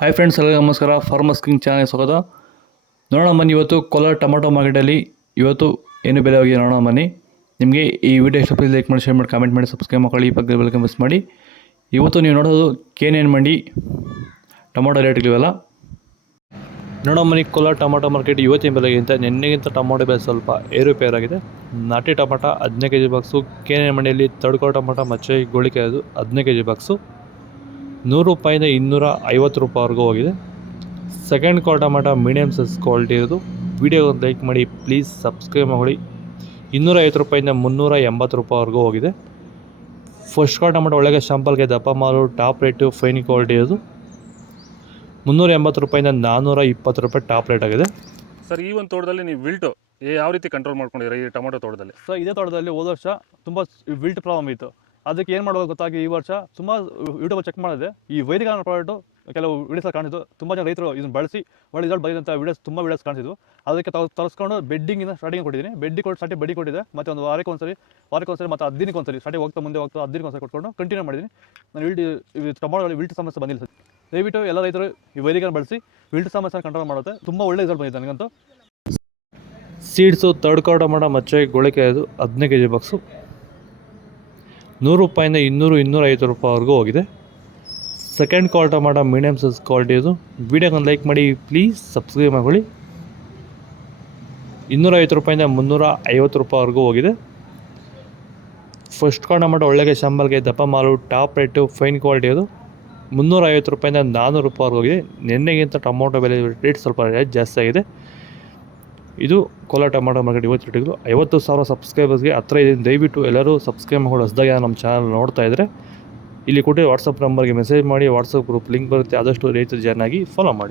Hi friends, ಎಲ್ಲರಿಗೂ ನಮಸ್ಕಾರ. Farmers king channel ಸ್ವಾಗತ. ನೋಡೋಣ ಬನ್ನಿ, ಇವತ್ತು ಕೋಲಾರ ಟೊಮಾಟೊ ಮಾರ್ಕೆಟಲ್ಲಿ ಇವತ್ತು ಏನು ಬೆಲೆ ಹೋಗಿದೆ ನೋಡೋಣ ಬನ್ನಿ. ನಿಮಗೆ ಈ ವಿಡಿಯೋ ಇಷ್ಟ ಲೈಕ್ ಮಾಡಿ, ಶೇರ್ ಮಾಡಿ, ಕಾಮೆಂಟ್ ಮಾಡಿ, ಸಬ್ಸ್ಕ್ರೈಬ್ ಮಾಡಿ, ಈ ಪಕ್ಕದ ಬೆಲ್ ಮಿಸ್ ಮಾಡಿ. ಇವತ್ತು ನೀವು ನೋಡೋದು KNN ಮಂಡಿ ಟೊಮಾಟೊ ರೇಟ್ಗಳಿವೆಲ್ಲ ನೋಡೋ ಬನ್ನಿ. ಕೋಲಾರ ಟೊಮಾಟೊ ಮಾರ್ಕೆಟ್ ಇವತ್ತಿನ ಬೆಲೆಗಿಂತ ನಿನ್ನೆಗಿಂತ ಟೊಮಾಟೊ ಬೆಲೆ ಸ್ವಲ್ಪ ಏರುಪೇರಾಗಿದೆ. ನಾಟಿ ಟೊಮಾಟೊ 15 kg ಬಾಕ್ಸು. KNN ಮಂಡಿಯಲ್ಲಿ ತಡ್ಕೋ ಟೊಮಾಟೊ ಮಚ್ಚೆ ಗೋಳಿಕೆ ಅದು 15 kg ಬಾಕ್ಸು ₹100 ₹250ವರೆಗೂ ಹೋಗಿದೆ. ಸೆಕೆಂಡ್ ಕ್ವಾಲ್ ಟೊಮಾಟೊ ಮೀಡಿಯಮ್ ಸೈಜ್ ಕ್ವಾಲಿಟಿ ಇರೋದು. ವಿಡಿಯೋ ಒಂದು ಲೈಕ್ ಮಾಡಿ, ಪ್ಲೀಸ್ ಸಬ್ಸ್ಕ್ರೈಬ್ ಮಾಡಿ. ₹250 ₹380ವರೆಗೂ ಹೋಗಿದೆ. ಫಸ್ಟ್ ಕ್ವಾಲ್ ಟೊಮಾಟೊ ಒಳಗೆ ಶಾಂಪಲ್ಗೆ ದಪ್ಪ ಮಾಲು, ಟಾಪ್ ರೇಟು, ಫೈನ್ ಕ್ವಾಲಿಟಿ ಇರೋದು. ₹380 ₹420 ಟಾಪ್ ರೇಟ್ ಆಗಿದೆ. ಸರ್, ಈ ಒಂದು ತೋಟದಲ್ಲಿ ನೀವು ವಿಲ್ಟು ಯಾವ ರೀತಿ ಕಂಟ್ರೋಲ್ ಮಾಡ್ಕೊಂಡಿದ್ದೀರಾ ಈ ಟೊಮಾಟೊ ತೋಟದಲ್ಲಿ? ಸರ್, ಇದೇ ತೋಟದಲ್ಲಿ ಹೋದ ವರ್ಷ ತುಂಬ ವಿಲ್ಟ್ ಪ್ರಾಬ್ಲಮ್ ಇತ್ತು. ಅದಕ್ಕೆ ಏನು ಮಾಡೋದು ಗೊತ್ತಾಗಿ ಈ ವರ್ಷ ಸುಮಾರು ಯೂಟ್ಯೂಬ್ ಚೆಕ್ ಮಾಡಿದೆ. ಈ ವೈದಿಕ ಪ್ರಾಡಕ್ಟು ಕೆಲವು ವೀಡಿಯೋಸ್ ಕಾಣಿಸಿದ್ದು. ತುಂಬ ಜನ ರೈತರು ಇದನ್ನು ಬಳಸಿ ಒಳ್ಳೆ ರಿಸಲ್ಟ್ ಬಂದಿದ್ದಂಥ ವೀಡಿಯೋಸ್ ಕಾಣಿಸಿದ್ವು. ಅದಕ್ಕೆ ತರಿಸ್ಕೊಂಡು ಬೆಡ್ಡಿಂಗಿಂದ ಸ್ಟಾರ್ಟಿಂಗ್ ಕೊಟ್ಟಿದ್ದೀನಿ. ಬೆಡ್ಡಿ ಕೊಟ್ಟು ಸ್ಟಾರ್ಟಿಂಗ್ ಬಡ್ಡಿ ಕೊಟ್ಟಿದ್ದೆ. ಮತ್ತು ಒಂದು ವಾರಕ್ಕೆ ಒಂದ್ಸರಿ ಮತ್ತು 10 ದಿನಕ್ಕೆ ಒಂದ್ಸರಿ ಸ್ಟಾರ್ಟಿಂಗ್ ಮುಂದೆ 10 ದಿನಕ್ಕೆ ಒಂದ್ಸರಿ ಕೊಟ್ಕೊಂಡು ಕಂಟಿನ್ಯೂ ಮಾಡಿದ್ದೀನಿ. ನಾನು ಟೊಮಾಟೋದಲ್ಲಿ ವಿಲ್ಟ್ ಸಮಸ್ಯೆ ಬಂದಿಲ್ಲ ಸರ್. ದಯವಿಟ್ಟು ಎಲ್ಲ ರೈತರು ಈ ವೈದಿಕನ ಬಳಸಿ ವಿಲ್ಟ್ ಸಮಸ್ಯೆ ಕಂಟ್ರೋಲ್ ಮಾಡುತ್ತೆ. ತುಂಬ ಒಳ್ಳೆ ರಿಸಲ್ಟ್ ಬಂದಿದೆ ನನಗಂತೂ. ಸೀಡ್ಸು ತಡ್ಕೋ ಟೊಮಾಟೊ ಮಚ್ಚೆ ಗೋಳಿಕೆ ಅದು 15 kg ಬಾಕ್ಸು ₹100 $200-250ವರೆಗೂ ಹೋಗಿದೆ. ಸೆಕೆಂಡ್ ಕ್ವಾಲ್ ಟೊಮಾಟೊ ಮೀಡಿಯಮ್ ಸೈಜ್ ಕ್ವಾಲಿಟಿ ಇದು. ವಿಡಿಯೋಗೊಂದು ಲೈಕ್ ಮಾಡಿ, ಪ್ಲೀಸ್ ಸಬ್ಸ್ಕ್ರೈಬ್ ಮಾಡಿ. ₹250 $350ವರೆಗೂ ಹೋಗಿದೆ. ಫಸ್ಟ್ ಕ್ವಾಲ್ ಟೊಮಾಟೊ ಒಳ್ಳೆಗೆ ಶಾಂಬಲ್ಗೆ ದಪ್ಪ ಮಾಲು, ಟಾಪ್ ರೇಟು, ಫೈನ್ ಕ್ವಾಲಿಟಿ ಅದು. ₹350 $400ವರೆಗೂ ಹೋಗಿದೆ. ನಿನ್ನೆಗಿಂತ ಟೊಮಾಟೊ ಬೆಲೆ ರೇಟ್ ಸ್ವಲ್ಪ ಜಾಸ್ತಿ ಆಗಿದೆ. ಇದು ಕೋಲಾರ ಟೊಮಾಟೊ ಮಾರ್ಕೆಟ್ ಇವತ್ತು ರೇಟ್ಗಳು. 50,000 ಸಬ್ಸ್ಕ್ರೈಬರ್ಸ್ಗೆ ಹತ್ರ ಇದೆ. ದಯವಿಟ್ಟು ಎಲ್ಲರೂ ಸಬ್ಸ್ಕ್ರೈಬ್ ಮಾಡಿ ಹೊಸದಾಗಿ ನಮ್ಮ ಚಾನಲ್ ನೋಡ್ತಾ ಇದ್ದರೆ ಇಲ್ಲಿ ಕೊಟ್ಟು ವಾಟ್ಸಪ್ ನಂಬರ್ಗೆ ಮೆಸೇಜ್ ಮಾಡಿ. ವಾಟ್ಸಪ್ ಗ್ರೂಪ್ ಲಿಂಕ್ ಬರುತ್ತೆ. ಆದಷ್ಟು ರೈತರು ಜಾಯ್ನ್ ಆಗಿ ಫಾಲೋ ಮಾಡಿ.